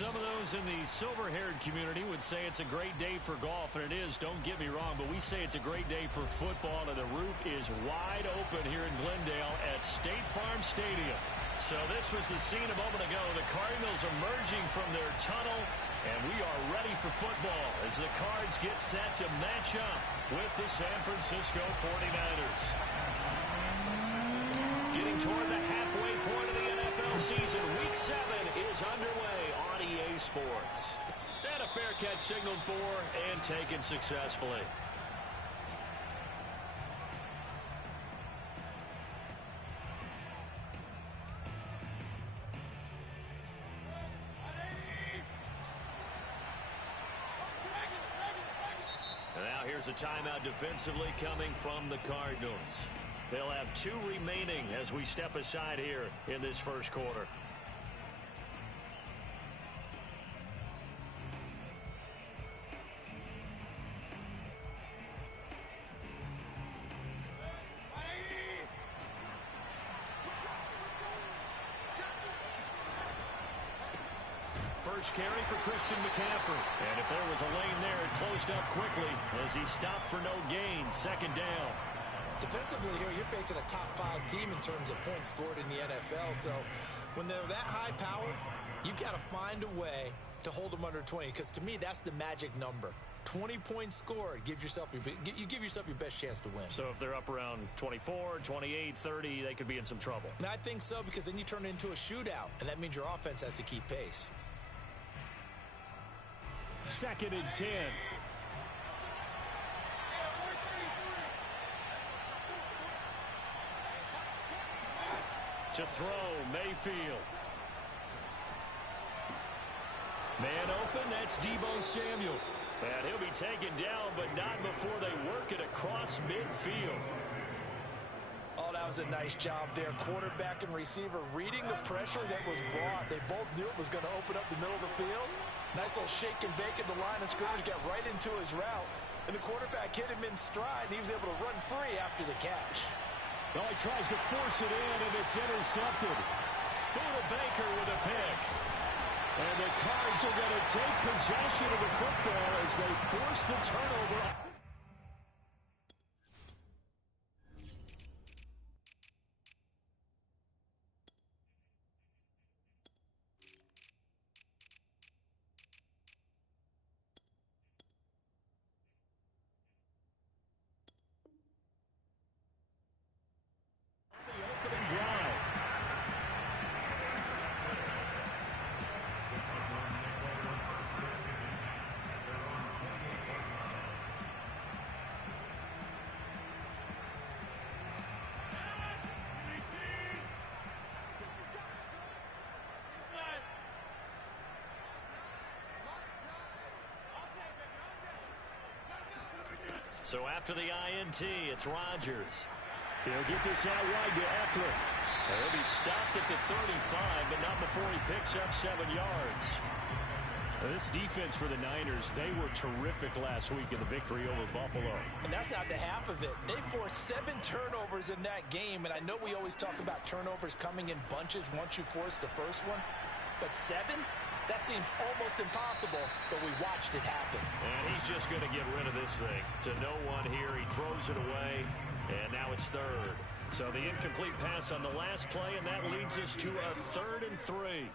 Some of those in the silver-haired community would say it's a great day for golf, and it is, don't get me wrong, but we say it's a great day for football, and the roof is wide open here in Glendale at State Farm Stadium. So this was the scene a moment ago. The Cardinals emerging from their tunnel, and we are ready for football as the Cards get set to match up with the San Francisco 49ers. Getting toward the halfway point of the NFL season, Week 7 is underway on EA Sports. And a fair catch signaled for and taken successfully. And now here's a timeout defensively coming from the Cardinals. They'll have 2 remaining as we step aside here in this first quarter. First carry for Christian McCaffrey. And if there was a lane there, it closed up quickly as he stopped for no gain. Second down. Defensively here, you're facing a top 5 team in terms of points scored in the NFL. So when they're that high powered, you've got to find a way to hold them under 20. Because to me, that's the magic number. 20 points scored, you give yourself your best chance to win. So if they're up around 24, 28, 30, they could be in some trouble. And I think so, because then you turn it into a shootout, and that means your offense has to keep pace. 2nd and 10. To throw, Mayfield. Man open, that's Deebo Samuel. And he'll be taken down, but not before they work it across midfield. Oh, that was a nice job there. Quarterback and receiver reading the pressure that was brought. They both knew it was going to open up the middle of the field. Nice little shake and bake at the line of scrimmage, got right into his route. And the quarterback hit him in stride, and he was able to run free after the catch. Well, he tries to force it in, and it's intercepted. Buda Baker with a pick. And the Cards are going to take possession of the football as they force the turnover. So after the INT, it's Rodgers. He'll get this out wide to Eckler. He'll be stopped at the 35, but not before he picks up 7 yards. This defense for the Niners, they were terrific last week in the victory over Buffalo. And that's not the half of it. They forced 7 turnovers in that game, and I know we always talk about turnovers coming in bunches once you force the first one, but 7? That seems almost impossible, but we watched it happen. And he's just going to get rid of this thing. To no one here, he throws it away, and now it's 3rd. So the incomplete pass on the last play, and that leads us to a 3rd and 3.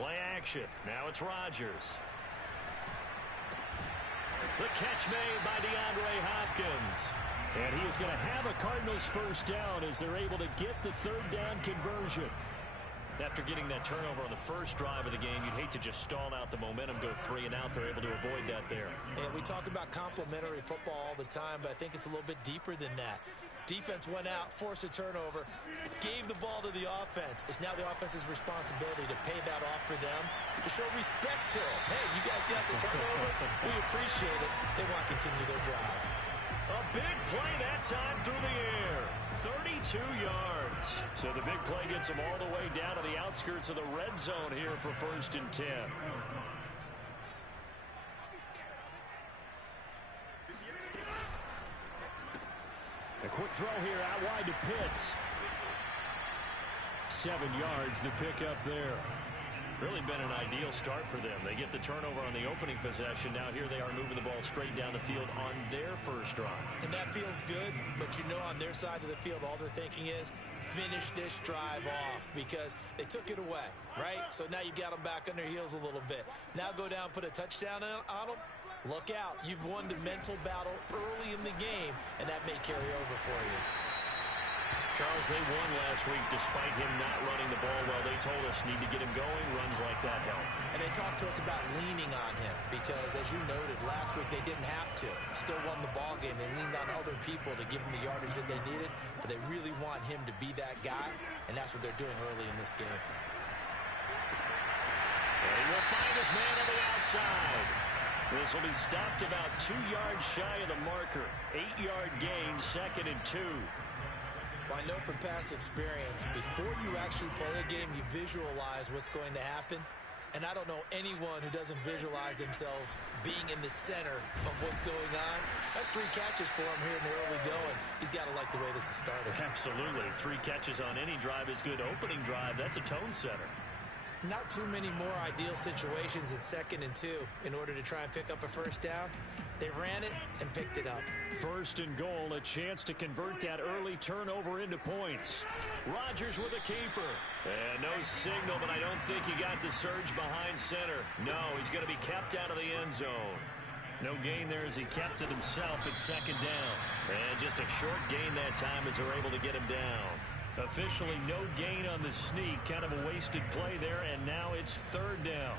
Play action. Now it's Rodgers. The catch made by DeAndre Hopkins. And he is going to have a Cardinals first down as they're able to get the 3rd down conversion. After getting that turnover on the first drive of the game, you'd hate to just stall out the momentum, go 3 and out. They're able to avoid that there. And we talk about complementary football all the time, but I think it's a little bit deeper than that. Defense went out, forced a turnover, gave the ball to the offense. It's now the offense's responsibility to pay that off for them, to show respect to them. Hey, you guys got some turnover. We appreciate it. They want to continue their drive. A big play that time through the air. 32 yards. So the big play gets them all the way down to the outskirts of the red zone here for 1st and 10. A quick throw here out wide to Pitts. 7 yards to pick up there. Really been an ideal start for them. They get the turnover on the opening possession. Now here they are moving the ball straight down the field on their first drive. And that feels good, but you know on their side of the field, all they're thinking is finish this drive off because they took it away, right? So now you got them back on their heels a little bit. Now go down, put a touchdown on them. Look out. You've won the mental battle early in the game, and that may carry over for you. Charles, they won last week despite him not running the ball well. They told us need to get him going. Runs like that help. And they talked to us about leaning on him because, as you noted, last week they didn't have to. Still won the ball game. They leaned on other people to give them the yardage that they needed, but they really want him to be that guy, and that's what they're doing early in this game. And he will find his man on the outside. This will be stopped about 2 yards shy of the marker. 8-yard gain, 2nd and 2. Well, I know from past experience, before you actually play a game, you visualize what's going to happen. And I don't know anyone who doesn't visualize themselves being in the center of what's going on. That's 3 catches for him here in the early going. He's got to like the way this is started. Absolutely. 3 catches on any drive is good. Opening drive, that's a tone setter. Not too many more ideal situations in 2nd and 2 in order to try and pick up a first down. They ran it and picked it up. 1st and goal, a chance to convert that early turnover into points. Rodgers with a keeper. And no signal, but I don't think he got the surge behind center. No, he's going to be kept out of the end zone. No gain there as he kept it himself at 2nd down. And just a short gain that time as they're able to get him down. Officially no gain on the sneak. Kind of a wasted play there, and now it's 3rd down.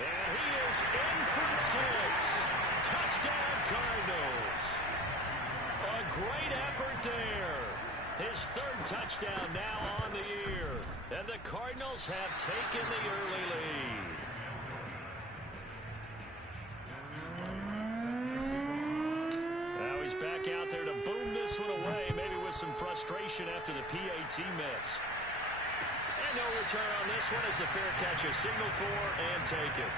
And he is in for 6. Touchdown, Cardinals. A great effort there. His 3rd touchdown now on the year. And the Cardinals have taken the early lead. Now he's back out there to boom this one away, maybe with some frustration after the PAT miss. And no return on this one as the fair catch is signaled for and taken.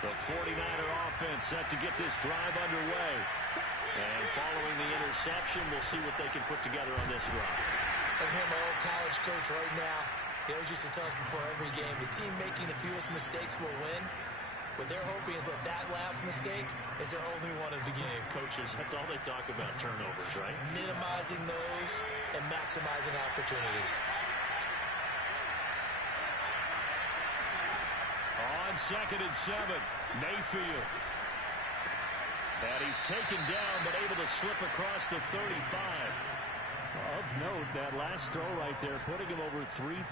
The 49er offense set to get this drive underway. And following the interception, we'll see what they can put together on this drive. I hear my old college coach right now. He always used to tell us before every game, the team making the fewest mistakes will win. What they're hoping is that last mistake is their only one of the game. Coaches, that's all they talk about, turnovers, right? Minimizing those and maximizing opportunities. On 2nd and 7, Mayfield. And he's taken down, but able to slip across the 35. Of note, that last throw right there, putting him over 3,000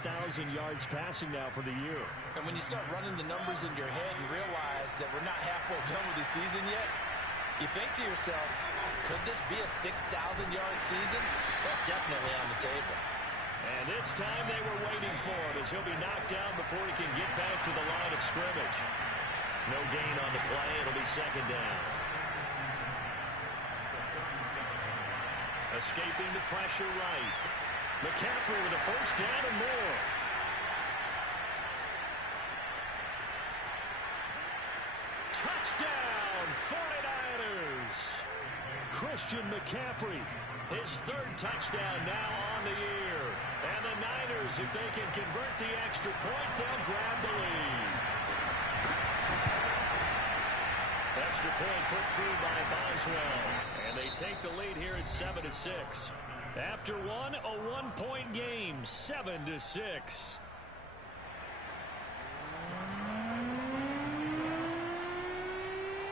yards passing now for the year. And when you start running the numbers in your head, you realize that we're not halfway done with the season yet. You think to yourself, could this be a 6,000-yard season? That's definitely on the table. And this time they were waiting for him as he'll be knocked down before he can get back to the line of scrimmage. No gain on the play. It'll be 2nd down. Escaping the pressure right. McCaffrey with a first down and more. Touchdown, 49ers. Christian McCaffrey, his 3rd touchdown now on the year. And the Niners, if they can convert the extra point, they'll grab the lead. Extra point put through by Boswell. And they take the lead here at 7-6. After one, a 1-point game, 7-6.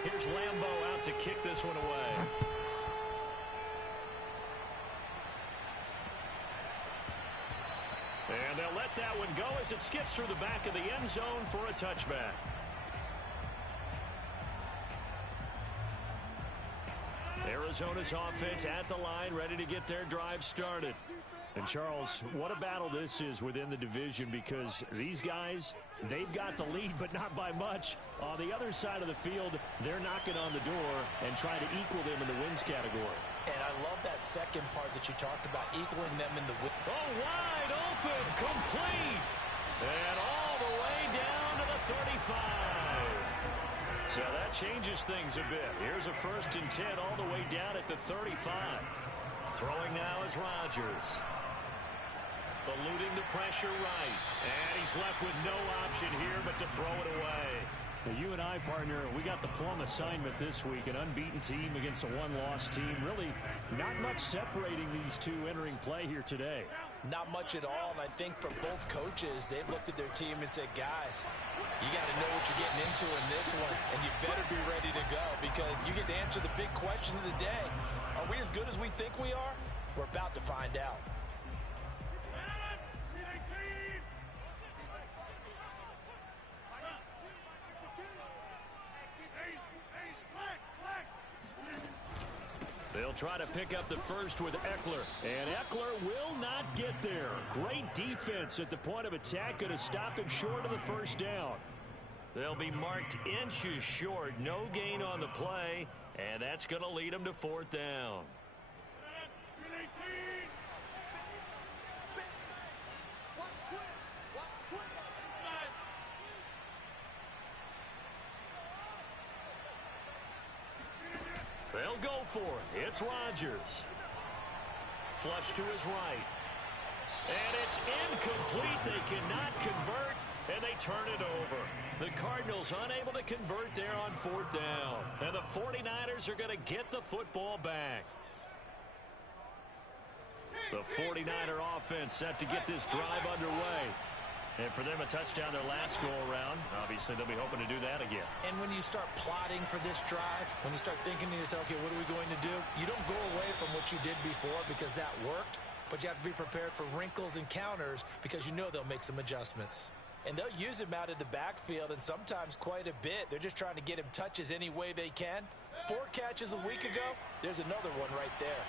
Here's Lambeau out to kick this one away. And they'll let that one go as it skips through the back of the end zone for a touchback. Arizona's offense at the line, ready to get their drive started. And, Charles, what a battle this is within the division, because these guys, they've got the lead, but not by much. On the other side of the field, they're knocking on the door and trying to equal them in the wins category. And I love that second part that you talked about, equaling them in the win. Oh, wide open, complete, and all the way down to the 35. So that changes things a bit. Here's a 1st and 10 all the way down at the 35. Throwing now is Rodgers. Eluding the pressure right. And he's left with no option here but to throw it away. Now, you and I, partner, we got the plum assignment this week. An unbeaten team against a one-loss team. Really not much separating these two entering play here today. Not much at all, and I think for both coaches, they've looked at their team and said, guys, you got to know what you're getting into in this one, and you better be ready to go, because you get to answer the big question of the day. Are we as good as we think we are? We're about to find out. They'll try to pick up the first with Eckler. And Eckler will not get there. Great defense at the point of attack. Going to stop him short of the first down. They'll be marked inches short. No gain on the play. And that's going to lead them to 4th down. They'll go for it. It's Rodgers. Flush to his right. And it's incomplete. They cannot convert, and they turn it over. The Cardinals unable to convert there on 4th down. And the 49ers are going to get the football back. The 49er offense set to get this drive underway. And for them, a touchdown their last go-around. Obviously, they'll be hoping to do that again. And when you start plotting for this drive, when you start thinking to yourself, okay, what are we going to do? You don't go away from what you did before because that worked, but you have to be prepared for wrinkles and counters because you know they'll make some adjustments. And they'll use him out of the backfield, and sometimes quite a bit. They're just trying to get him touches any way they can. 4 catches a week ago, there's another one right there.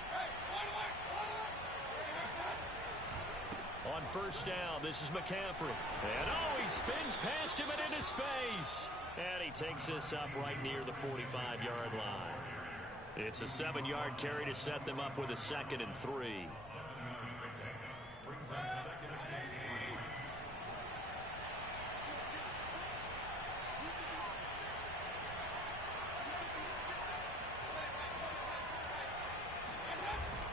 On 1st down, this is McCaffrey. And, he spins past him and into space. And he takes this up right near the 45-yard line. It's a 7-yard carry to set them up with a 2nd and 3.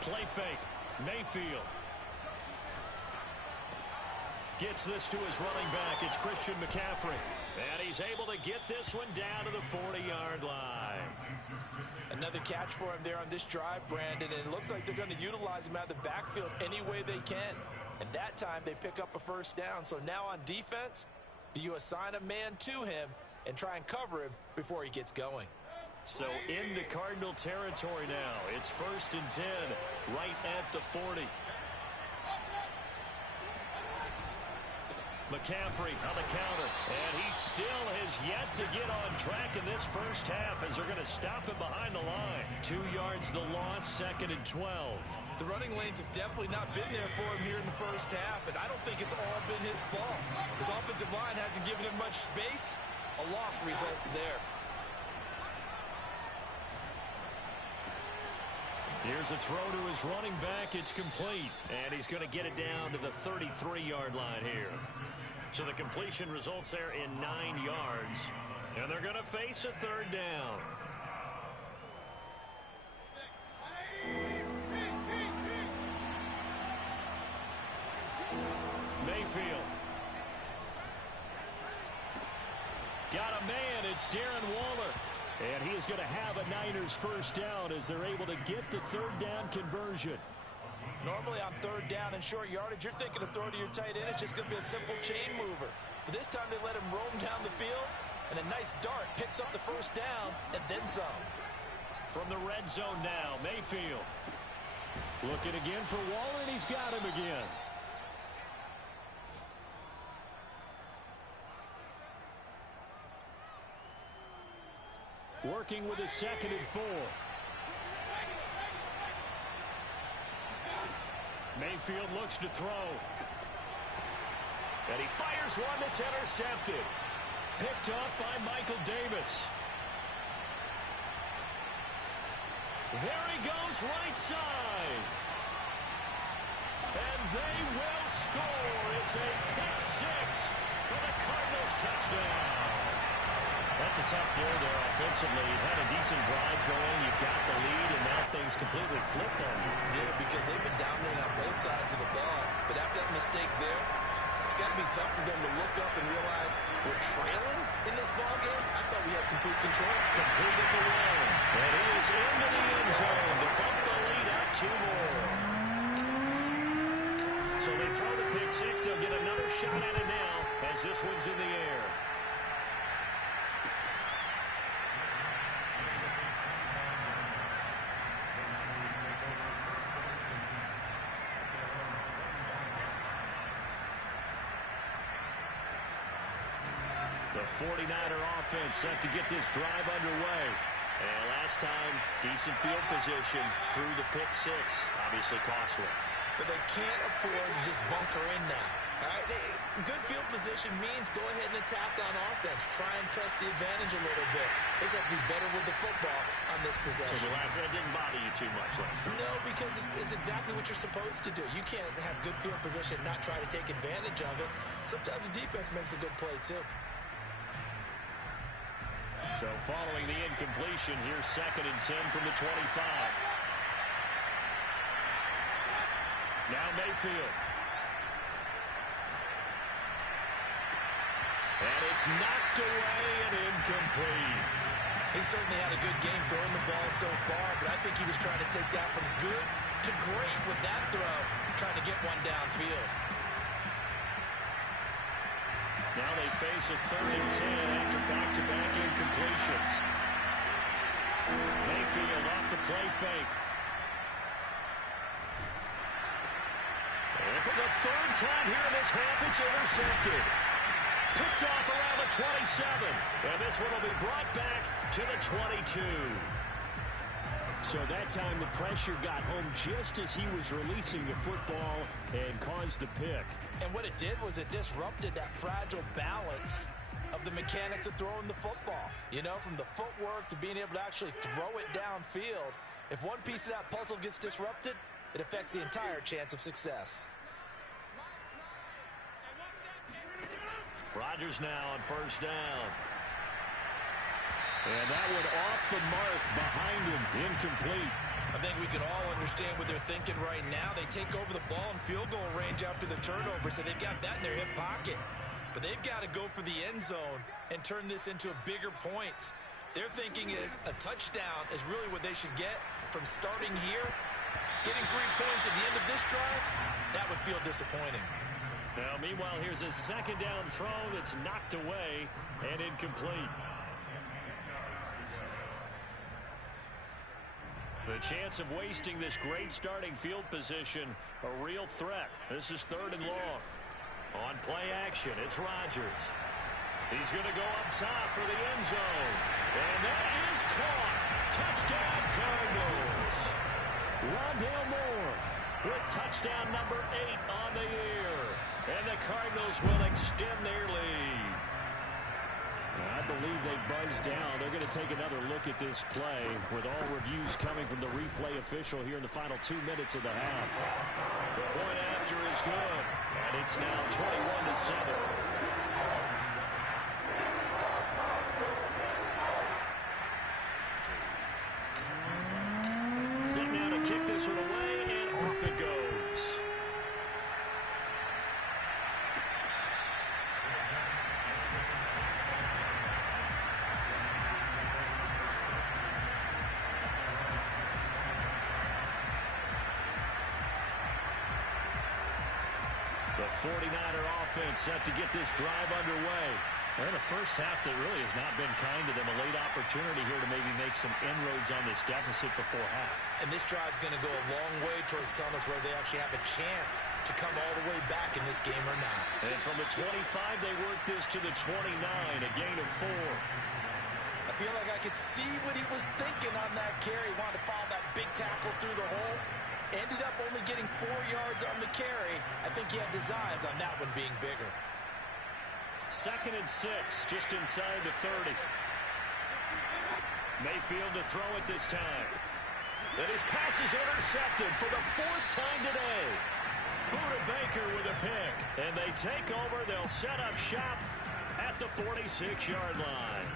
Play fake. Mayfield. Gets this to his running back. It's Christian McCaffrey. And he's able to get this one down to the 40-yard line. Another catch for him there on this drive, Brandon. And it looks like they're going to utilize him out of the backfield any way they can. And that time they pick up a 1st down. So now on defense, do you assign a man to him and try and cover him before he gets going? So into Cardinal territory now. It's 1st and 10 right at the 40. McCaffrey on the counter, and he still has yet to get on track in this first half as they're going to stop him behind the line. 2 yards the loss, 2nd and 12. The running lanes have definitely not been there for him here in the first half, and I don't think it's all been his fault. His offensive line hasn't given him much space. A loss results there. Here's a throw to his running back. It's complete, and he's going to get it down to the 33-yard line here. So the completion results there in 9 yards, and they're going to face a 3rd down. Mayfield. Got a man. It's Darren Waller. And he is going to have a Niners 1st down as they're able to get the 3rd down conversion. Normally on 3rd down and short yardage, you're thinking to throw to your tight end. It's just going to be a simple chain mover. But this time they let him roam down the field, and a nice dart picks up the 1st down and then some. From the red zone now, Mayfield. Looking again for Waller, and he's got him again. Working with a 2nd and 4. Mayfield looks to throw. And he fires one that's intercepted. Picked up by Michael Davis. There he goes, right side. And they will score. It's a pick six for the Cardinals touchdown. That's a tough blow there offensively. You've had a decent drive going. You've got the lead, and now things completely flipped on you. Yeah, because they've been dominating on both sides of the ball. But after that mistake there, it's got to be tough for them to look up and realize we're trailing in this ball game. I thought we had complete control. Completed the run. And he is into the end zone to bump the lead up 2 more. So they throw the pick six. They'll get another shot at it now as this one's in the air. The 49er offense set to get this drive underway. And last time, decent field position through the pick six. Obviously costly. But they can't afford to just bunker in now. All right? Good field position means go ahead and attack on offense. Try and press the advantage a little bit. They just have to be better with the football on this possession. So that didn't bother you too much last time? No, because it's exactly what you're supposed to do. You can't have good field position and not try to take advantage of it. Sometimes the defense makes a good play, too. So following the incompletion, here's 2nd and 10 from the 25. Now Mayfield. And it's knocked away and incomplete. He certainly had a good game throwing the ball so far, but I think he was trying to take that from good to great with that throw, trying to get one downfield. Now they face a 3rd and 10 after back-to-back incompletions. Mayfield off the play fake. And for the 3rd time here in this half, it's intercepted. Picked off around the 27. And this one will be brought back to the 22. So that time the pressure got home just as he was releasing the football and caused the pick. And what it did was it disrupted that fragile balance of the mechanics of throwing the football. You know, from the footwork to being able to actually throw it downfield. If one piece of that puzzle gets disrupted, it affects the entire chance of success. Rodgers now on 1st down. And that one off the mark behind him, incomplete. I think we can all understand what they're thinking right now. They take over the ball in field goal range after the turnover, so they've got that in their hip pocket. But they've got to go for the end zone and turn this into a bigger points. Their thinking is a touchdown is really what they should get from starting here. Getting 3 points at the end of this drive, that would feel disappointing. Now, meanwhile, here's a 2nd down throw that's knocked away and incomplete. The chance of wasting this great starting field position, a real threat. This is 3rd and long. On play action, it's Rodgers. He's going to go up top for the end zone. And that is caught. Touchdown, Cardinals. Rondale Moore with touchdown number 8 on the year. And the Cardinals will extend their lead. I believe they buzzed down. They're going to take another look at this play with all reviews coming from the replay official here in the final 2 minutes of the half. The point after is good, and it's now 21-7. Set now to kick this one away, and off it goes. The 49er offense set to get this drive underway. They're in a first half that really has not been kind to them. A late opportunity here to maybe make some inroads on this deficit before half. And this drive's going to go a long way towards telling us whether they actually have a chance to come all the way back in this game or not. And from the 25, they work this to the 29, a gain of 4. I feel like I could see what he was thinking on that carry. Wanted to follow that big tackle through the hole. Ended up only getting 4 yards on the carry. I think he had designs on that one being bigger. 2nd and 6, just inside the 30. Mayfield to throw it this time. And his pass is intercepted for the 4th time today. Budda Baker with a pick. And they take over. They'll set up shop at the 46-yard line.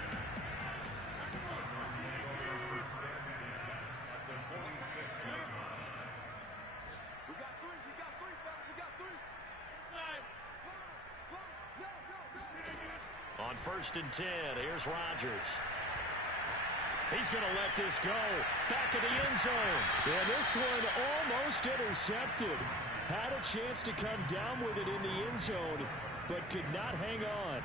On 1st and 10, here's Rodgers. He's going to let this go. Back of the end zone. And this one almost intercepted. Had a chance to come down with it in the end zone, but could not hang on.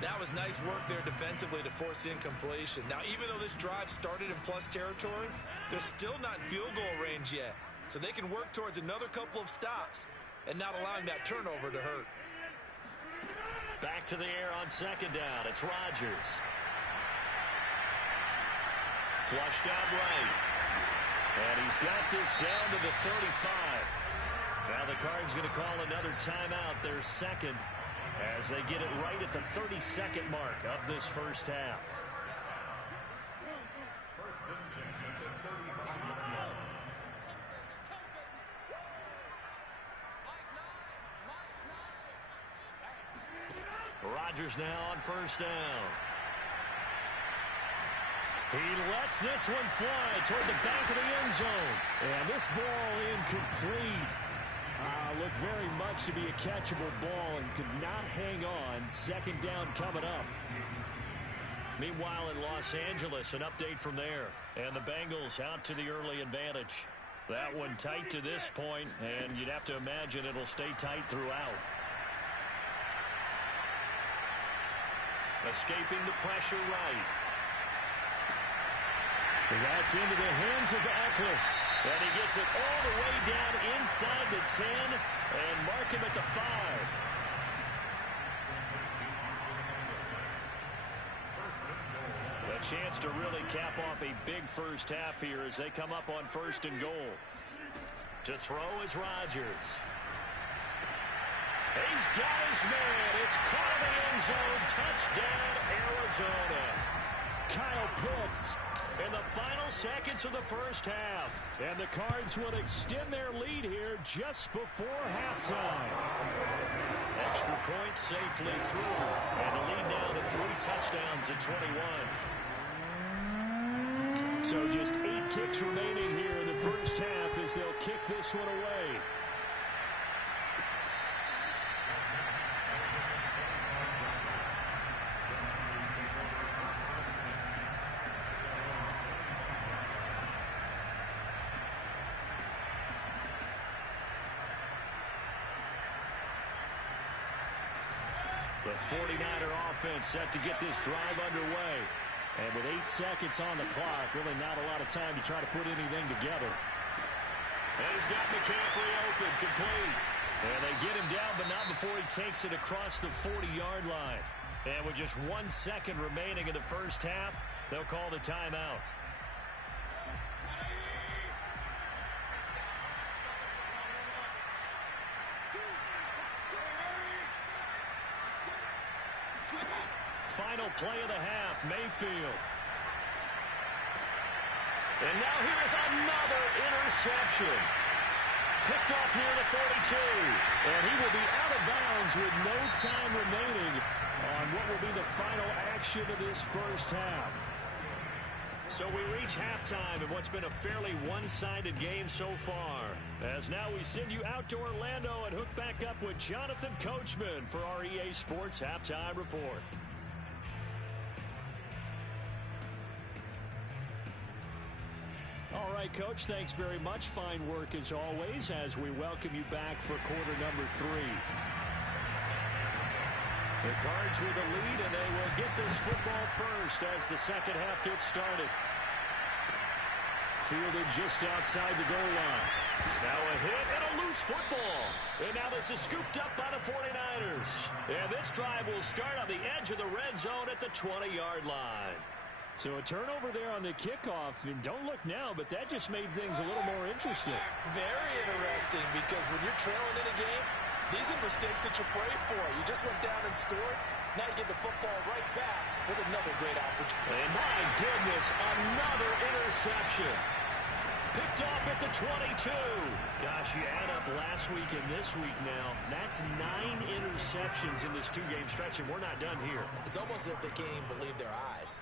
That was nice work there defensively to force incompletion. Now, even though this drive started in plus territory, they're still not in field goal range yet. So they can work towards another couple of stops and not allowing that turnover to hurt. Back to the air on 2nd down. It's Rodgers. Flushed out right. And he's got this down to the 35. Now the Cards going to call another timeout, their 2nd, as they get it right at the 32nd mark of this first half. Rodgers now on 1st down. He lets this one fly toward the back of the end zone. And this ball incomplete. Looked very much to be a catchable ball and could not hang on. 2nd down coming up. Meanwhile, in Los Angeles, an update from there. And the Bengals out to the early advantage. That one tight to this point, and you'd have to imagine it'll stay tight throughout. Escaping the pressure right. That's into the hands of Eckler. And he gets it all the way down inside the 10 and mark him at the 5. A chance to really cap off a big first half here as they come up on 1st and goal. To throw is Rodgers. He's got his man. It's caught in the end zone. Touchdown, Arizona. Kyle Pitts. In the final seconds of the first half. And the Cards will extend their lead here just before halftime. Extra point safely through. And the lead now to 3 touchdowns at 21. So just 8 ticks remaining here in the first half as they'll kick this one away. The 49er offense set to get this drive underway. And with 8 seconds on the clock, really not a lot of time to try to put anything together. And he's got McCaffrey open, complete. And they get him down, but not before he takes it across the 40-yard line. And with just 1 second remaining in the first half, they'll call the timeout. Final play of the half, Mayfield. And now here's another interception. Picked off near the 42. And he will be out of bounds with no time remaining on what will be the final action of this first half. So we reach halftime in what's been a fairly one-sided game so far. As now we send you out to Orlando and hook back up with Jonathan Coachman for our EA Sports Halftime Report. All right, Coach, thanks very much. Fine work as always as we welcome you back for quarter number 3. The Cards with the lead, and they will get this football first as the second half gets started. Fielded just outside the goal line. Now a hit and a loose football. And now this is scooped up by the 49ers. And this drive will start on the edge of the red zone at the 20-yard line. So a turnover there on the kickoff, and don't look now, but that just made things a little more interesting. Very interesting, because when you're trailing in a game, these are mistakes that you pray for. You just went down and scored. Now you get the football right back with another great opportunity. And my goodness, another interception. Picked off at the 22. Gosh, you add up last week and this week now. That's 9 interceptions in this two-game stretch, and we're not done here. It's almost as if they can't even believe their eyes.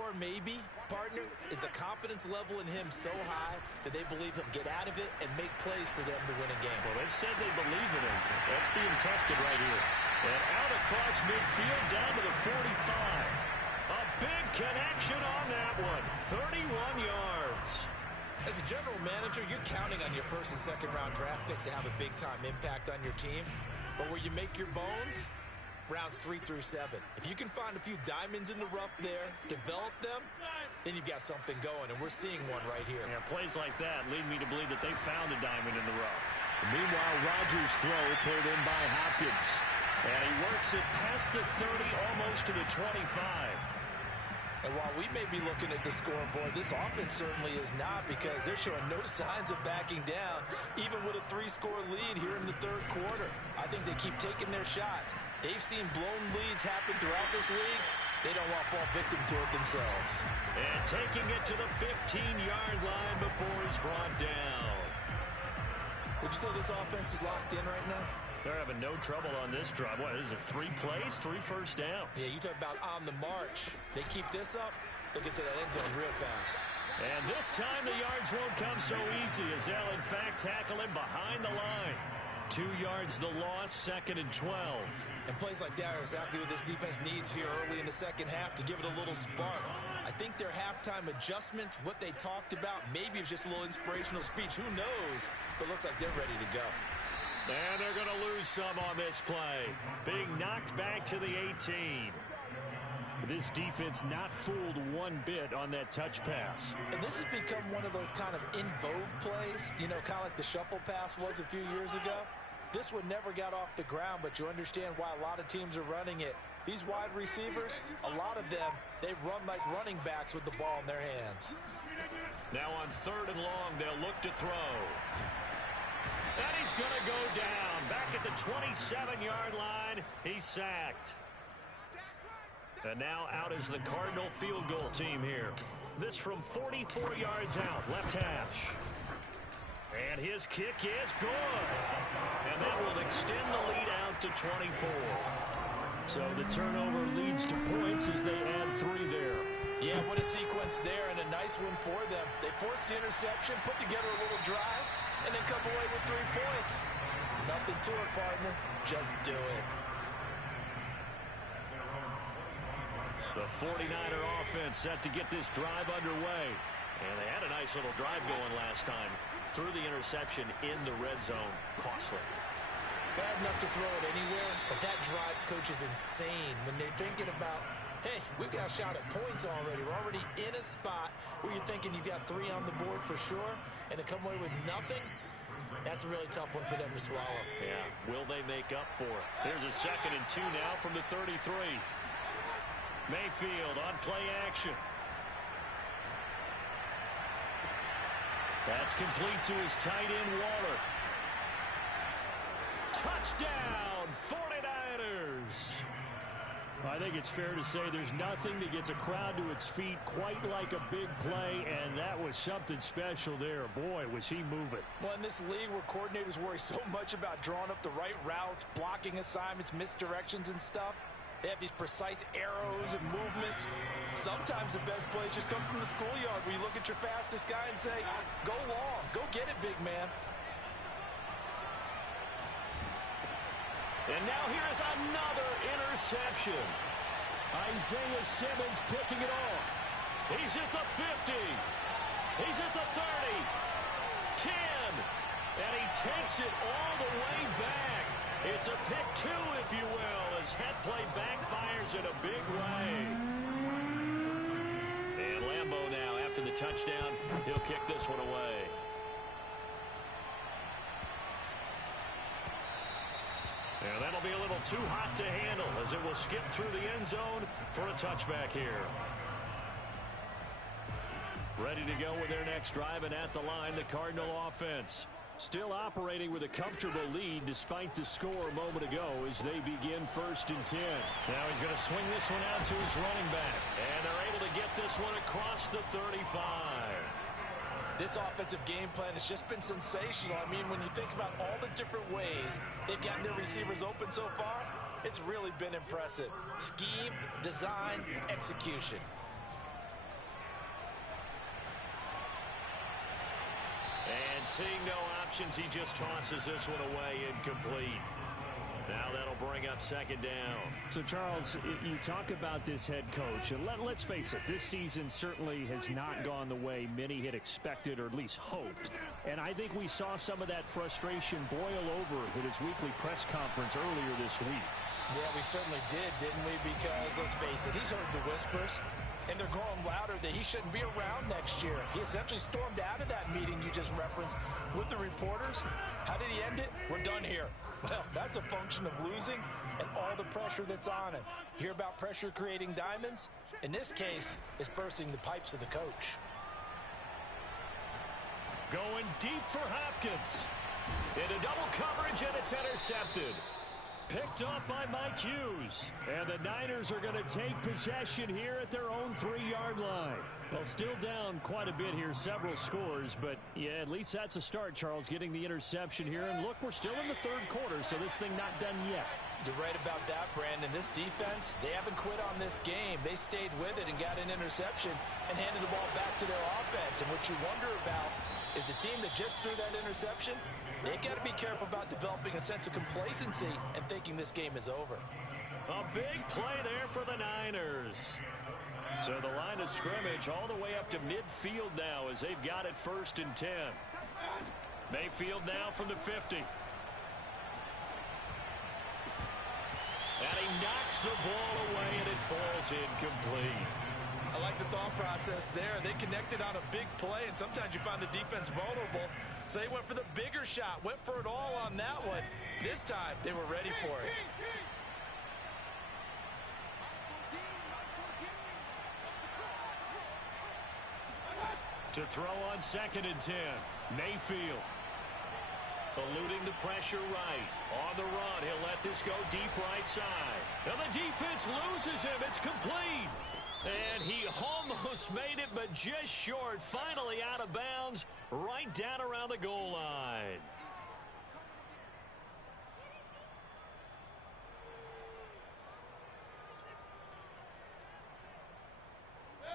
Or maybe, partner, is the confidence level in him so high that they believe he'll get out of it and make plays for them to win a game. Well, they've said they believe in him. That's being tested right here. And out across midfield, down to the 45. A big connection on that one. 31 yards. As a general manager, you're counting on your first and second round draft picks to have a big-time impact on your team. But where you make your bones, rounds 3 through 7. If you can find a few diamonds in the rough there, develop them, then you've got something going, and we're seeing one right here. Yeah, plays like that lead me to believe that they found a diamond in the rough. Meanwhile, Rodgers' throw pulled in by Hopkins. And he works it past the 30, almost to the 25. And while we may be looking at the scoreboard, this offense certainly is not, because they're showing no signs of backing down, even with a 3-score lead here in the third quarter. I think they keep taking their shots. They've seen blown leads happen throughout this league. They don't want to fall victim to it themselves. And taking it to the 15-yard line before he's brought down. Would you say this offense is locked in right now? They're having no trouble on this drive. What is it, 3 plays, 3 first downs? Yeah, you talk about on the march. They keep this up, they'll get to that end zone real fast. And this time the yards won't come so easy, as they'll in fact tackle him behind the line. 2 yards the loss, 2nd and 12. And plays like that are exactly what this defense needs here early in the second half to give it a little spark. I think their halftime adjustments, what they talked about, maybe it was just a little inspirational speech. Who knows? But looks like they're ready to go. And they're going to lose some on this play. Being knocked back to the 18. This defense not fooled one bit on that touch pass. And this has become one of those kind of in vogue plays, you know, kind of like the shuffle pass was a few years ago. This one never got off the ground, but you understand why a lot of teams are running it. These wide receivers, a lot of them, they've run like running backs with the ball in their hands. Now on 3rd and long, they'll look to throw. And he's going to go down. Back at the 27-yard line, he's sacked. And now out is the Cardinal field goal team here. This from 44 yards out, left hash. And his kick is good. And that will extend the lead out to 24. So the turnover leads to points as they add 3 there. Yeah, what a sequence there, and a nice one for them. They forced the interception, put together a little drive, and then come away with 3 points. Nothing to it, partner. Just do it. The 49er offense set to get this drive underway. And they had a nice little drive going last time. Threw the interception in the red zone. Costly. Bad enough to throw it anywhere, but that drives coaches insane when they're thinking about, hey, we've got a shot at points already. We're already in a spot where you're thinking you got 3 on the board for sure, and to come away with nothing, that's a really tough one for them to swallow. Yeah, will they make up for it? Here's a 2nd and 2 now from the 33. Mayfield on play action. That's complete to his tight end, Waller. Touchdown, 49ers. I think it's fair to say there's nothing that gets a crowd to its feet quite like a big play, and that was something special there. Boy, was he moving. Well, in this league where coordinators worry so much about drawing up the right routes, blocking assignments, misdirections and stuff, they have these precise arrows and movements. Sometimes the best plays just come from the schoolyard where you look at your fastest guy and say, go long, go get it, big man. And now here is another interception. Isaiah Simmons picking it off. He's at the 50. He's at the 30. 10. And he takes it all the way back. It's a pick 2, if you will, as head play backfires in a big way. And Lambeau now, after the touchdown, he'll kick this one away. And that'll be a little too hot to handle as it will skip through the end zone for a touchback here. Ready to go with their next drive, and at the line, the Cardinal offense. Still operating with a comfortable lead despite the score a moment ago as they begin 1st and 10. Now he's going to swing this one out to his running back. And they're able to get this one across the 35. This offensive game plan has just been sensational. I mean, when you think about all the different ways they've gotten their receivers open so far, it's really been impressive. Scheme, design, execution. And seeing no options, he just tosses this one away incomplete. Now that'll bring up 2nd down. So, Charles, you talk about this head coach, and let's face it, this season certainly has not gone the way many had expected or at least hoped. And I think we saw some of that frustration boil over at his weekly press conference earlier this week. Yeah, we certainly did, didn't we? Because, let's face it, he's heard the whispers, and they're growing louder that he shouldn't be around next year. He essentially stormed out of that meeting you just referenced with the reporters. How did he end it? We're done here. Well, that's a function of losing and all the pressure that's on him. You hear about pressure creating diamonds? In this case, it's bursting the pipes of the coach. Going deep for Hopkins. Into double coverage, and it's intercepted. Picked off by Mike Hughes. And the Niners are going to take possession here at their own 3-yard line. Well, still down quite a bit here, several scores, but yeah, at least that's a start, Charles, getting the interception here. And look, we're still in the 3rd quarter, so this thing not done yet. You're right about that, Brandon. This defense, they haven't quit on this game. They stayed with it and got an interception and handed the ball back to their offense. And what you wonder about is the team that just threw that interception, they got to be careful about developing a sense of complacency and thinking this game is over. A big play there for the Niners. So the line of scrimmage all the way up to midfield now as they've got it 1st and 10. Mayfield now from the 50. And he knocks the ball away, and it falls incomplete. I like the thought process there. They connected on a big play, and sometimes you find the defense vulnerable. So they went for the bigger shot, went for it all on that one. This time, they were ready for it. To throw on 2nd and 10, Mayfield. Eluding the pressure right. On the run, he'll let this go deep right side. And the defense loses him. It's complete. And he almost made it, but just short. Finally out of bounds, right down around the goal line.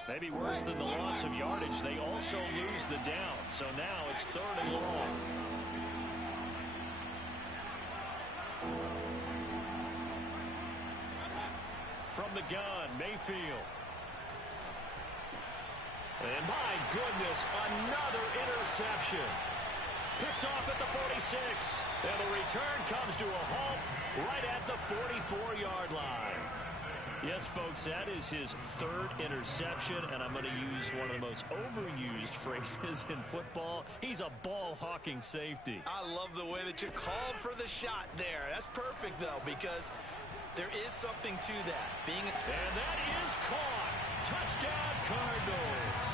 Maybe worse than the loss of yardage, they also lose the down. So now it's 3rd and long. From the gun, Mayfield. And my goodness, another interception. Picked off at the 46. And the return comes to a halt right at the 44-yard line. Yes, folks, that is his 3rd interception, and I'm going to use one of the most overused phrases in football. He's a ball-hawking safety. I love the way that you called for the shot there. That's perfect, though, because there is something to that. And that is caught. Touchdown, Cardinals.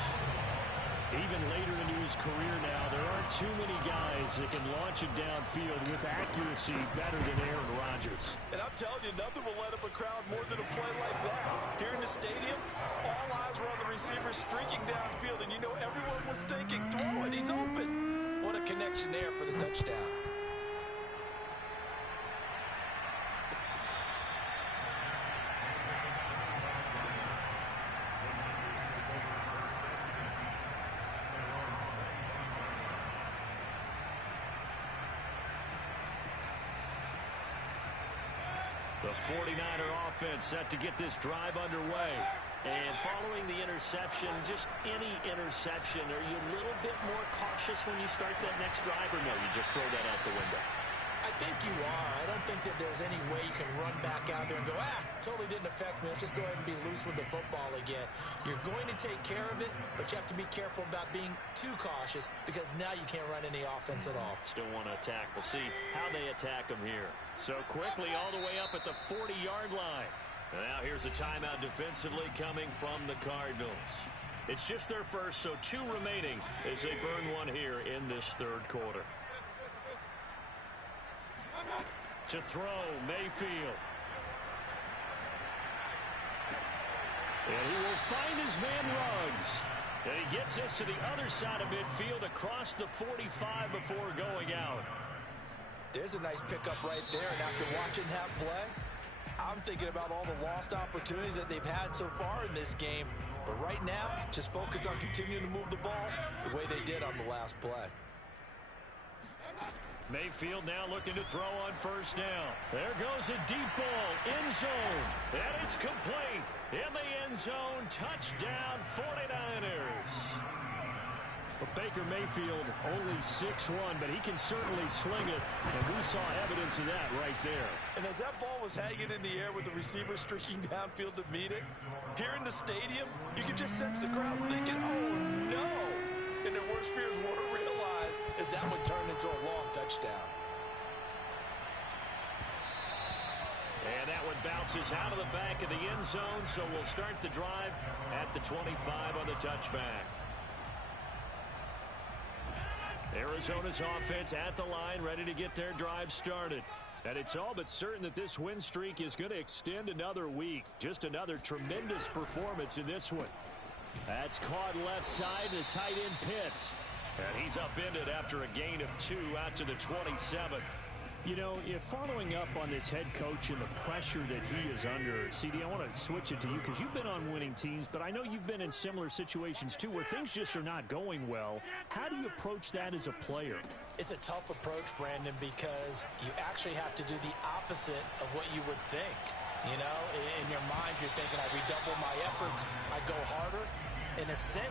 Even later into his career now, there aren't too many guys that can launch it downfield with accuracy better than Aaron Rodgers. And I'm telling you, nothing will light up a crowd more than a play like that. Here in the stadium, all eyes were on the receiver streaking downfield, and you know everyone was thinking, throw it, he's open. What a connection there for the touchdown. The 49er offense set to get this drive underway. And following the interception, just any interception, are you a little bit more cautious when you start that next drive, or no, you just throw that out the window? I think you are. I don't think that there's any way you can run back out there and go, totally didn't affect me. Let's just go ahead and be loose with the football again. You're going to take care of it, but you have to be careful about being too cautious because now you can't run any offense at all. Still want to attack. We'll see how they attack them here. So quickly all the way up at the 40-yard line. Now here's a timeout defensively coming from the Cardinals. It's just their first, so 2 remaining as they burn one here in this third quarter. To throw, Mayfield. And he will find his man Ruggs. And he gets us to the other side of midfield across the 45 before going out. There's a nice pickup right there, and after watching that play, I'm thinking about all the lost opportunities that they've had so far in this game. But right now, just focus on continuing to move the ball the way they did on the last play. Mayfield now looking to throw on first down. There goes a deep ball, end zone, and it's complete. In the end zone, touchdown 49ers. But Baker Mayfield only 6'1", but he can certainly sling it, and we saw evidence of that right there. And as that ball was hanging in the air with the receiver streaking downfield to meet it, here in the stadium, you could just sense the crowd thinking, oh no! And their worst fears were realized as that one turned into a long touchdown. And that one bounces out of the back of the end zone, so we'll start the drive at the 25 on the touchback. Arizona's offense at the line, ready to get their drive started. And it's all but certain that this win streak is going to extend another week. Just another tremendous performance in this one. That's caught left side to tight end Pitts. And he's upended after a gain of 2 out to the 27. You know, if following up on this head coach and the pressure that he is under, CD, I want to switch it to you because you've been on winning teams, but I know you've been in similar situations too where things just are not going well. How do you approach that as a player? It's a tough approach, Brandon, because you actually have to do the opposite of what you would think. You know, in your mind, you're thinking, I redouble my efforts, I go harder. In a sense,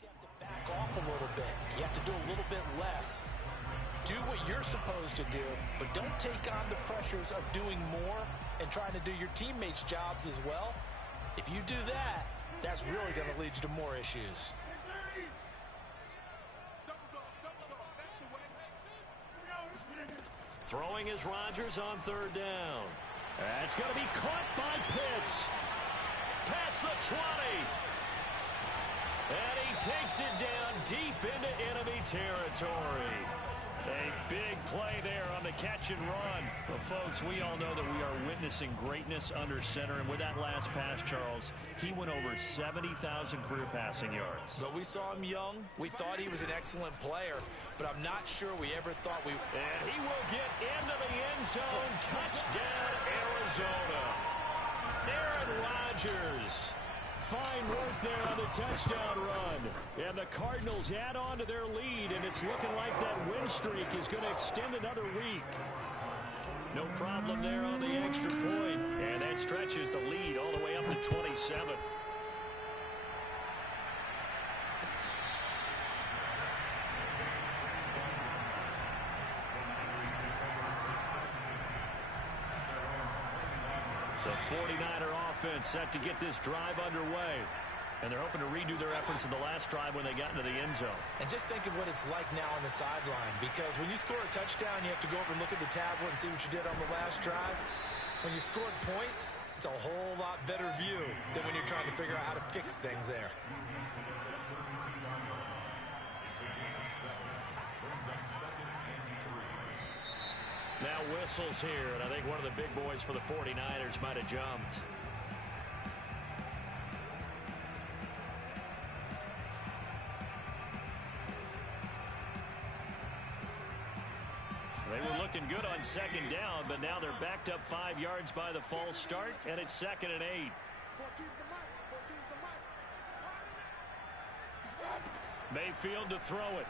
you have to back off a little bit. You have to do a little bit less. Do what you're supposed to do, but don't take on the pressures of doing more and trying to do your teammates' jobs as well. If you do that, that's really going to lead you to more issues. Throwing is Rodgers on third down. That's going to be caught by Pitts. Past the 20. And he takes it down deep into enemy territory. A big play there on the catch and run. Well, folks, we all know that we are witnessing greatness under center. And with that last pass, Charles, he went over 70,000 career passing yards. Though we saw him young, we thought he was an excellent player, but I'm not sure we ever thought we... And he will get into the end zone. Touchdown, Arizona. Aaron Rodgers. Fine work there on the touchdown run. And the Cardinals add on to their lead, and it's looking like that win streak is going to extend another week. No problem there on the extra point. And that stretches the lead all the way up to 27. The 49er offense set to get this drive underway. And they're hoping to redo their efforts in the last drive when they got into the end zone. And just think of what it's like now on the sideline, because when you score a touchdown, you have to go over and look at the tablet and see what you did on the last drive. When you scored points, it's a whole lot better view than when you're trying to figure out how to fix things there. Now whistles here, and I think one of the big boys for the 49ers might have jumped. They were looking good on second down, but now they're backed up 5 yards by the false start, and it's 2nd and 8. Mayfield to throw it.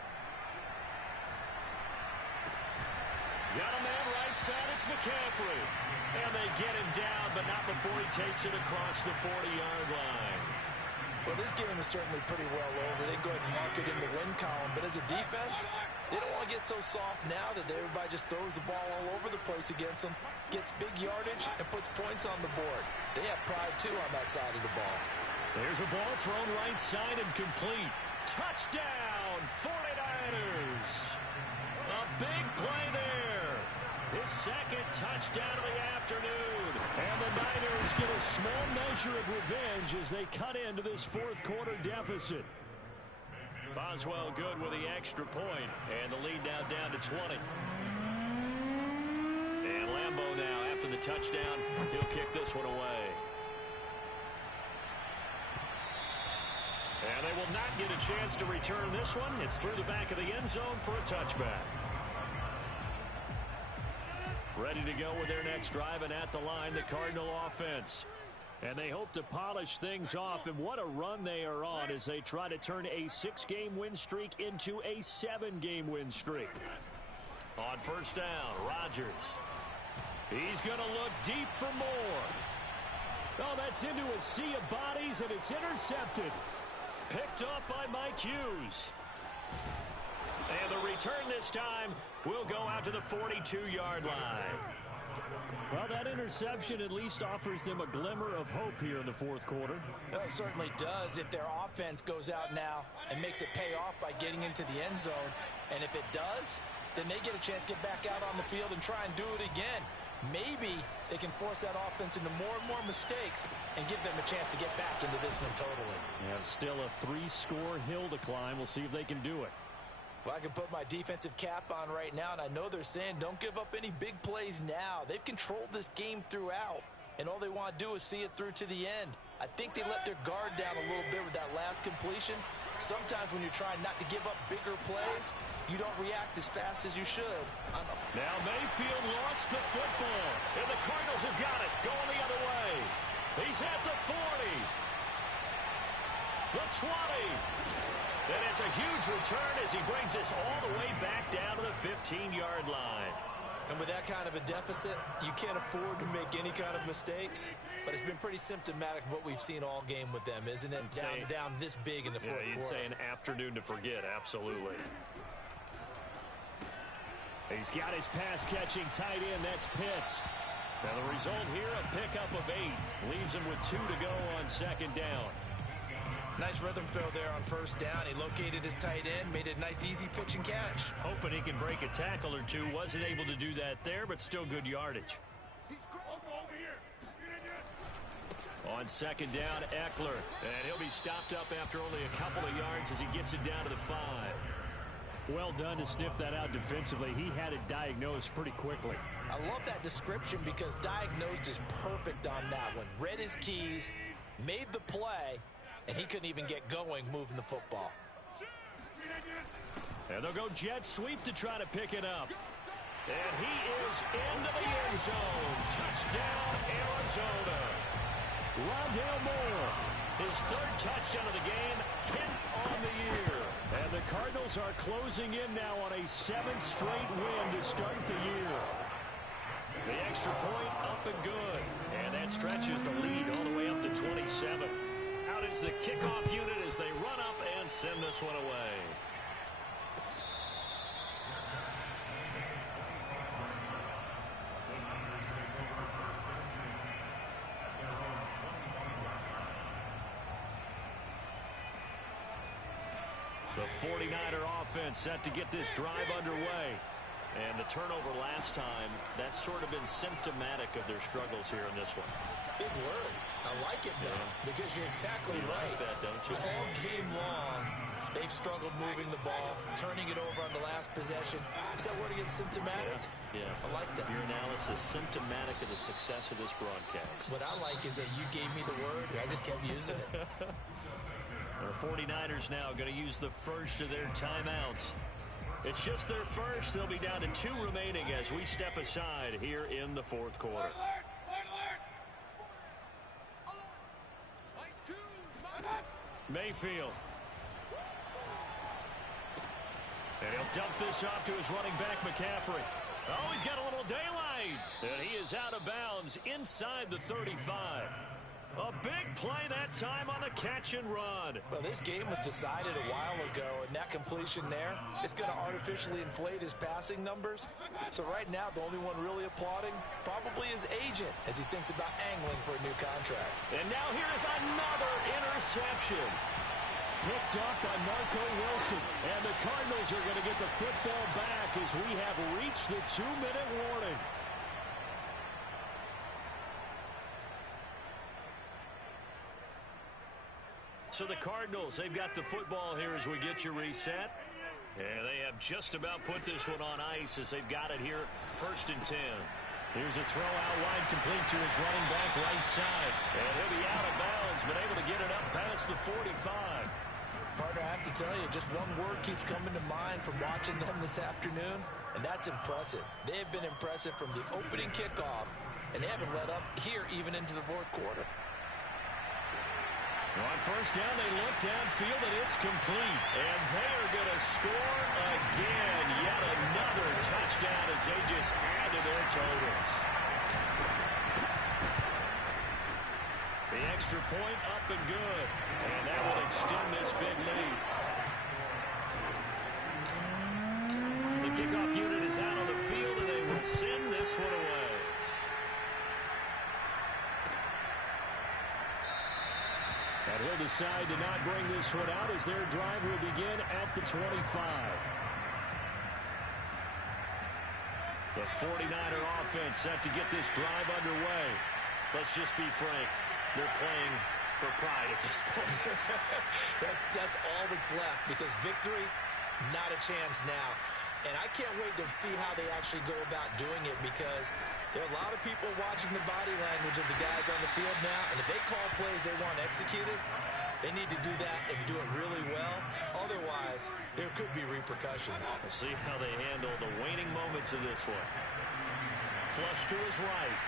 Got a man right side, it's McCaffrey. And they get him down, but not before he takes it across the 40-yard line. Well, this game is certainly pretty well over. They go ahead and mark it in the win column. But as a defense, they don't want to get so soft now that everybody just throws the ball all over the place against them, gets big yardage, and puts points on the board. They have pride, too, on that side of the ball. There's a ball thrown right side and complete. Touchdown, 49ers. A big play there. His second touchdown of the afternoon. And the Niners get a small measure of revenge as they cut into this fourth quarter deficit. Boswell good with the extra point, and the lead now down to 20. And Lambeau now, after the touchdown, he'll kick this one away. And they will not get a chance to return this one. It's through the back of the end zone for a touchback. Ready to go with their next drive, and at the line, the Cardinal offense. And they hope to polish things off, and what a run they are on as they try to turn a 6-game win streak into a 7-game win streak. On first down, Rodgers. He's going to look deep for more. Oh, that's into a sea of bodies, and it's intercepted. Picked up by Mike Hughes. And the return this time will go out to the 42-yard line. Well, that interception at least offers them a glimmer of hope here in the fourth quarter. Well, it certainly does if their offense goes out now and makes it pay off by getting into the end zone. And if it does, then they get a chance to get back out on the field and try and do it again. Maybe they can force that offense into more and more mistakes and give them a chance to get back into this one totally. Yeah, still a 3-score hill to climb. We'll see if they can do it. Well, I can put my defensive cap on right now, and I know they're saying don't give up any big plays now. They've controlled this game throughout, and all they want to do is see it through to the end. I think they let their guard down a little bit with that last completion. Sometimes when you're trying not to give up bigger plays, you don't react as fast as you should. Now Mayfield lost the football, and the Cardinals have got it going the other way. He's at the 40, the 20. And it's a huge return as he brings this all the way back down to the 15-yard line. And with that kind of a deficit, you can't afford to make any kind of mistakes. But it's been pretty symptomatic of what we've seen all game with them, isn't it? Down this big in the fourth quarter. You'd say an afternoon to forget, absolutely. He's got his pass-catching tight end. That's Pitts. Now the result here, a pickup of 8. Leaves him with 2 to go on second down. Nice rhythm throw there on first down. He located his tight end, made it a nice, easy pitch and catch. Hoping he can break a tackle or two. Wasn't able to do that there, but still good yardage. On second down, Eckler. And he'll be stopped up after only a couple of yards as he gets it down to the 5. Well done to sniff that out defensively. He had it diagnosed pretty quickly. I love that description because diagnosed is perfect on that one. Read his keys, made the play, and he couldn't even get going moving the football. And they'll go jet sweep to try to pick it up. And he is into the end zone. Touchdown, Arizona. Rondale Moore. His 3rd touchdown of the game, 10th on the year. And the Cardinals are closing in now on a 7th straight win to start the year. The extra point up and good. And that stretches the lead all the way up to 27. Out is the kickoff unit as they run up and send this one away. The 49er offense set to get this drive underway. And the turnover last time, that's sort of been symptomatic of their struggles here in this one. Big word. I like it, though, because you're exactly right. Like that, don't you? All game long, they've struggled moving the ball, turning it over on the last possession. Is that word again, symptomatic? Yeah. I like that. Your analysis, symptomatic of the success of this broadcast. What I like is that you gave me the word, and I just kept using it. The 49ers now going to use the first of their timeouts. It's just their first. They'll be down to 2 remaining as we step aside here in the fourth quarter. Mayfield. And he'll dump this off to his running back, McCaffrey. Oh, he's got a little daylight. And he is out of bounds inside the 35. A big play that time on the catch and run. Well, this game was decided a while ago, and that completion there is going to artificially inflate his passing numbers. So right now, the only one really applauding probably his agent as he thinks about angling for a new contract. And now here is another interception. picked up by Marco Wilson. And the Cardinals are going to get the football back as we have reached the 2-minute warning. So the Cardinals, they've got the football here as we get you reset. And they have just about put this one on ice as they've got it here, 1st and 10. Here's a throw out wide, complete to his running back right side. And he'll be out of bounds, but able to get it up past the 45. Partner, I have to tell you, just one word keeps coming to mind from watching them this afternoon, and that's impressive. They have been impressive from the opening kickoff, and they haven't let up here even into the 4th quarter. On 1st down, they look downfield, and it's complete. And they are going to score again. Yet another touchdown as they just add to their totals. The extra point up and good. And that will extend this big lead. The kickoff unit is out on the field, and they will send this one away. And he'll decide to not bring this one out as their drive will begin at the 25. The 49er offense set to get this drive underway. Let's just be frank. They're playing for pride at this point. That's all that's left, because victory, not a chance now. And I can't wait to see how they actually go about doing it, because there are a lot of people watching the body language of the guys on the field now, and if they call plays they want executed, they need to do that and do it really well. Otherwise, there could be repercussions. We'll see how they handle the waning moments of this one. Flush to his right.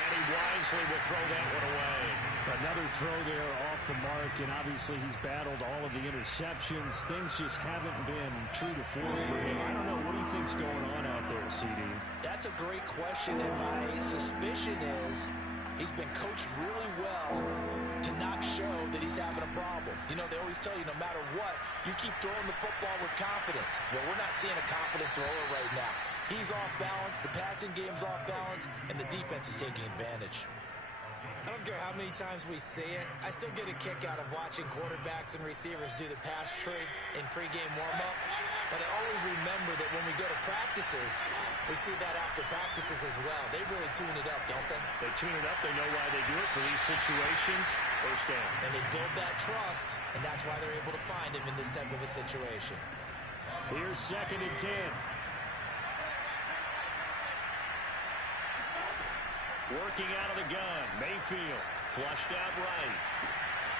And he wisely will throw that one away. Another throw there off the mark, and obviously he's battled all of the interceptions. Things just haven't been true to form for him. I don't know. What do you think's going on out there, CD? That's a great question, and my suspicion is he's been coached really well to not show that he's having a problem. You know, they always tell you no matter what, you keep throwing the football with confidence. Well, we're not seeing a confident thrower right now. He's off balance, the passing game's off balance, and the defense is taking advantage. I don't care how many times we see it, I still get a kick out of watching quarterbacks and receivers do the pass tree in pregame warm-up. But I always remember that when we go to practices, we see that after practices as well. They really tune it up, don't they? They tune it up. They know why they do it for these situations. 1st down. And they build that trust, and that's why they're able to find him in this type of a situation. Here's 2nd and 10. Working out of the gun. Mayfield flushed out right.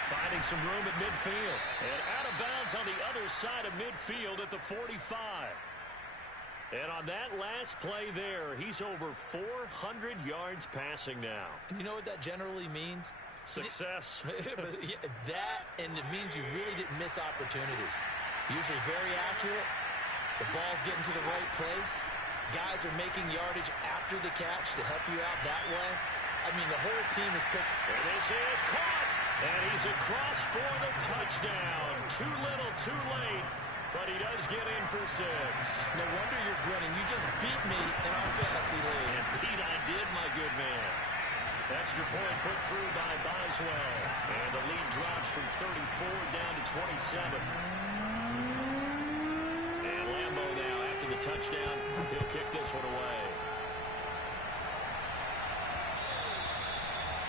Finding some room at midfield. And out of bounds on the other side of midfield at the 45. And on that last play there, he's over 400 yards passing now. You know what that generally means? Success. That, and it means you really didn't miss opportunities. Usually very accurate. The ball's getting to the right place. Guys are making yardage after the catch to help you out that way. I mean, the whole team is picked. And this is caught. And he's across for the touchdown. Too little, too late. But he does get in for 6. No wonder you're grinning. You just beat me in our fantasy league. Indeed I did, my good man. Extra point put through by Boswell. And the lead drops from 34 down to 27. And Lambeau now, after the touchdown, he'll kick this one away.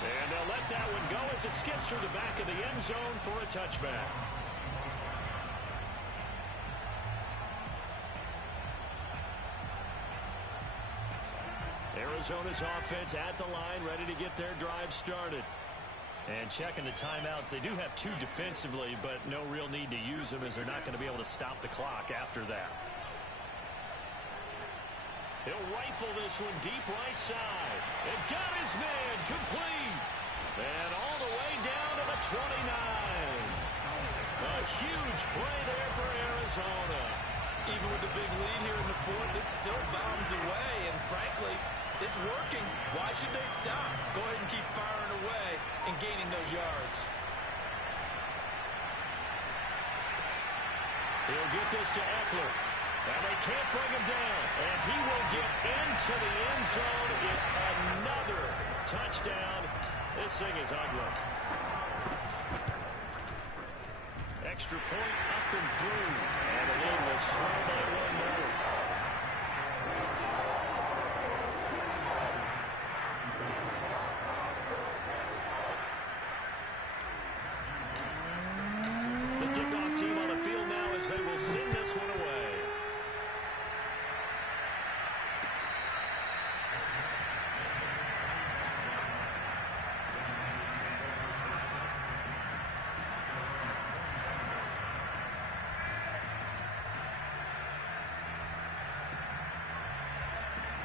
And they'll let that one go as it skips through the back of the end zone for a touchback. Arizona's offense at the line, ready to get their drive started. And checking the timeouts, they do have 2 defensively, but no real need to use them as they're not going to be able to stop the clock after that. He'll rifle this one deep right side. And got his man complete. And all the way down to the 29. A huge play there for Arizona. Even with the big lead here in the 4th, it still bombs away. And frankly, it's working. Why should they stop? Go ahead and keep firing away and gaining those yards. He'll get this to Eckler. And they can't bring him down. And he will get into the end zone. It's another touchdown. This thing is ugly. Extra point up and through. And the lead will slow by 1 more. The kickoff team on the field now as they will send this one away.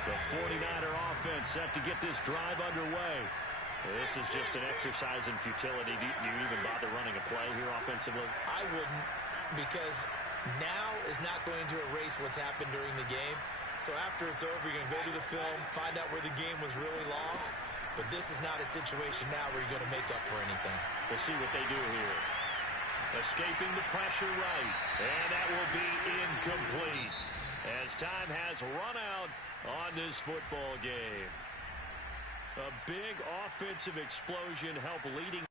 The 49er offense set to get this drive underway. This is just an exercise in futility. Do you even bother running a play here offensively? I wouldn't, because now is not going to erase what's happened during the game. So after it's over, you're going to go to the film, find out where the game was really lost. But this is not a situation now where you're going to make up for anything. We'll see what they do here. Escaping the pressure right. And that will be incomplete, as time has run out on this football game. A big offensive explosion helped leading